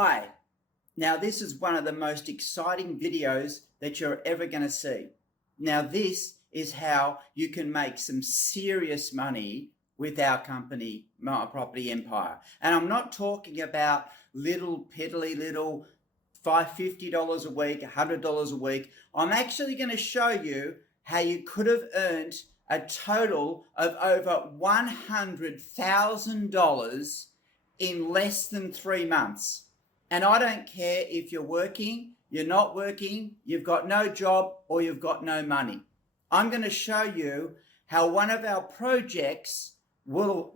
buy. Now, this is one of the most exciting videos that you're ever going to see. Now, this is how you can make some serious money with our company, My Property Empire. And I'm not talking about little piddly little $50 a week, $100 a week. I'm actually going to show you how you could have earned a total of over $100,000 in less than 3 months. And I don't care if you're working, you're not working, you've got no job, or you've got no money. I'm going to show you how one of our projects will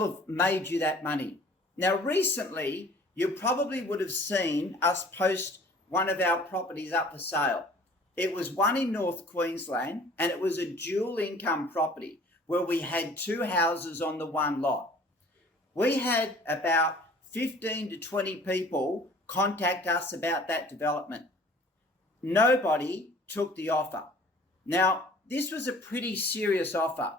have made you that money. Now, recently, you probably would have seen us post one of our properties up for sale. It was one in North Queensland, and it was a dual income property where we had 2 houses on the one lot. We had about 15 to 20 people contact us about that development. Nobody took the offer. Now, this was a pretty serious offer.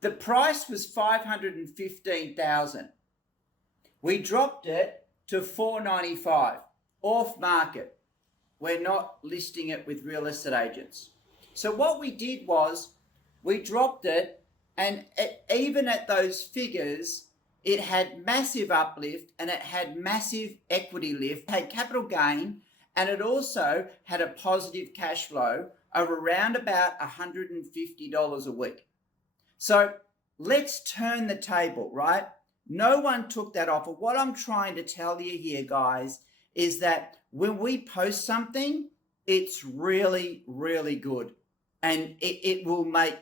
The price was $515,000. We dropped it to $495 off market. We're not listing it with real estate agents. So what we did was we dropped it, and even at those figures, it had massive uplift and it had massive equity lift, had capital gain, and it also had a positive cash flow of around about $150 a week. So let's turn the table, right? No one took that offer. What I'm trying to tell you here, guys, is that when we post something, it's really, really good. And it will make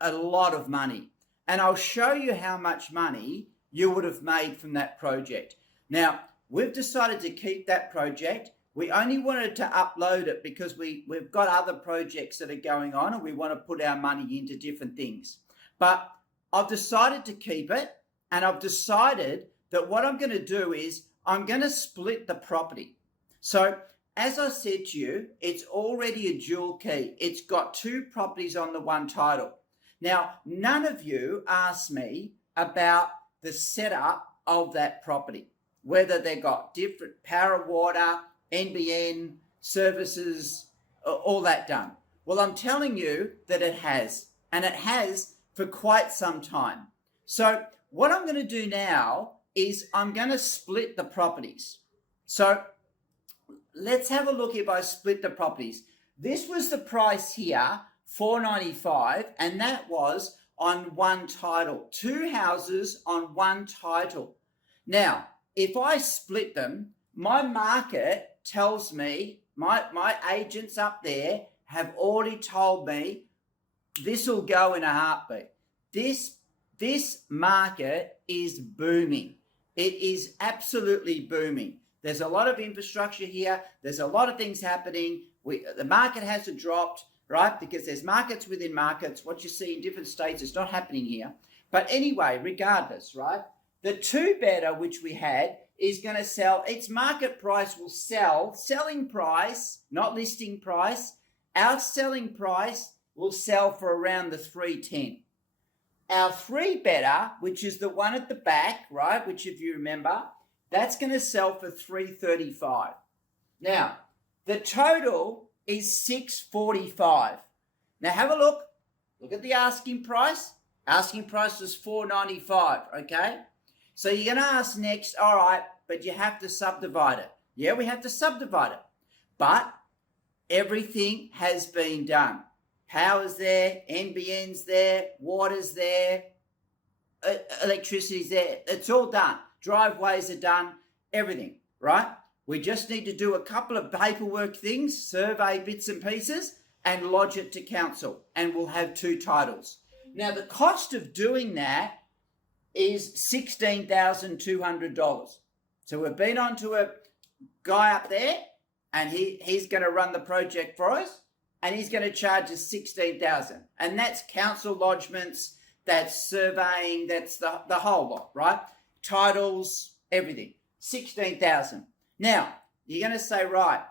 a lot of money. And I'll show you how much money you would have made from that project. Now, we've decided to keep that project. We only wanted to upload it because we've got other projects that are going on and we want to put our money into different things. But I've decided to keep it, and I've decided that what I'm going to do is I'm going to split the property. So as I said to you, it's already a dual key. It's got 2 properties on the one title. Now, none of you asked me about the setup of that property, whether they got different power, water, NBN, services, all that done. Well, I'm telling you that it has, and it has for quite some time. So what I'm going to do now is I'm going to split the properties. So let's have a look if I split the properties. This was the price here, $495, and that was on one title. 2 houses on one title. Now, if I split them, my market tells me, my agents up there have already told me this will go in a heartbeat. This market is booming. It is absolutely booming. There's a lot of infrastructure here. There's a lot of things happening. The market hasn't dropped, right? Because there's markets within markets. What you see in different states is not happening here. But anyway, regardless, right? The 2-bedder which we had is going to sell. Its market price will sell. Selling price, not listing price. Our selling price will sell for around the $310. Our 3-bedder, which is the one at the back, right? Which, if you remember, that's going to sell for $335. Now, the total is $645. Now, have a look. Look at the asking price. Asking price is $495, okay? So you're going to ask next, all right, but you have to subdivide it. Yeah, we have to subdivide it. But everything has been done. Power's there, NBN's there, water's there, electricity's there. It's all done. Driveways are done, everything, right? We just need to do a couple of paperwork things, survey bits and pieces, and lodge it to council, and we'll have 2 titles. Now, the cost of doing that is $16,200. So we've been on to a guy up there, and he's going to run the project for us, and he's going to charge us $16,000. And that's council lodgements, that's surveying, that's the whole lot, right? Titles, everything. $16,000. Now, you're going to say, right,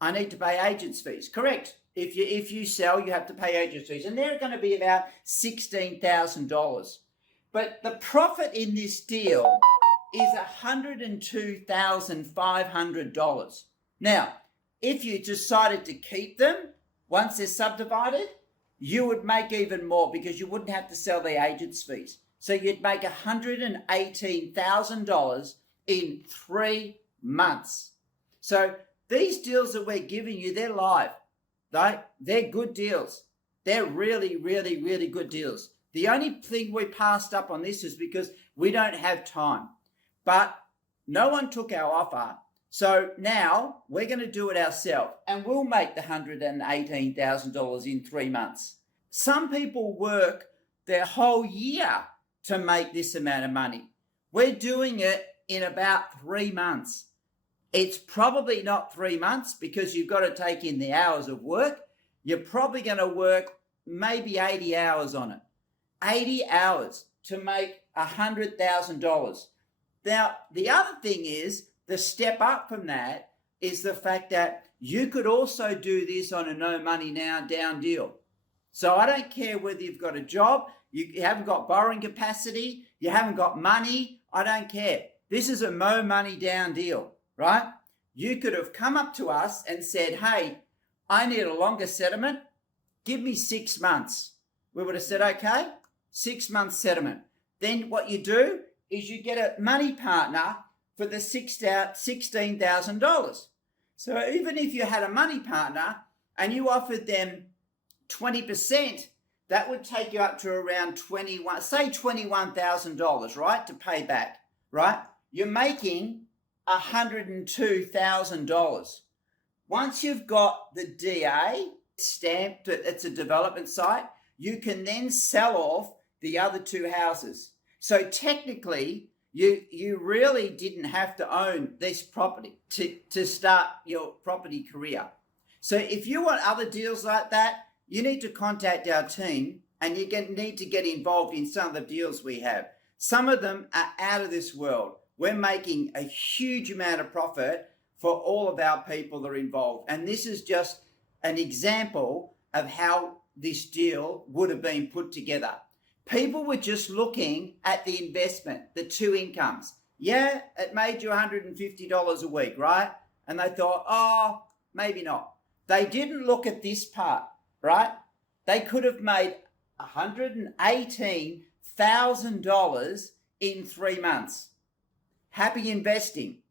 I need to pay agents fees. Correct. If you sell, you have to pay agents fees. And they're going to be about $16,000. But the profit in this deal is $102,500. Now, if you decided to keep them once they're subdivided, you would make even more because you wouldn't have to sell the agent's fees. So you'd make $118,000 in 3 months. So these deals that we're giving you, they're live. Right? They're good deals. They're really, really, really good deals. The only thing we passed up on this is because we don't have time. But no one took our offer. So now we're going to do it ourselves and we'll make the $118,000 in 3 months. Some people work their whole year to make this amount of money. We're doing it in about 3 months. It's probably not 3 months because you've got to take in the hours of work. You're probably going to work maybe 80 hours on it. 80 hours to make $100,000. Now, the other thing is, the step up from that is the fact that you could also do this on a no money now down deal. So I don't care whether you've got a job, you haven't got borrowing capacity, you haven't got money, I don't care. This is a no money down deal, right? You could have come up to us and said, hey, I need a longer settlement, give me 6 months. We would have said, okay, 6 months settlement. Then what you do is you get a money partner for the $16,000. So even if you had a money partner and you offered them 20%, that would take you up to around $21,000, right, to pay back, right? You're making $102,000. Once you've got the DA stamped, it's a development site, you can then sell off the other 2 houses. So technically, you really didn't have to own this property to start your property career. So if you want other deals like that, you need to contact our team and you need to get involved in some of the deals we have. Some of them are out of this world. We're making a huge amount of profit for all of our people that are involved. And this is just an example of how this deal would have been put together. People were just looking at the investment, the 2 incomes. Yeah, it made you $150 a week, right? And they thought, oh, maybe not. They didn't look at this part, right? They could have made $118,000 in 3 months. Happy investing.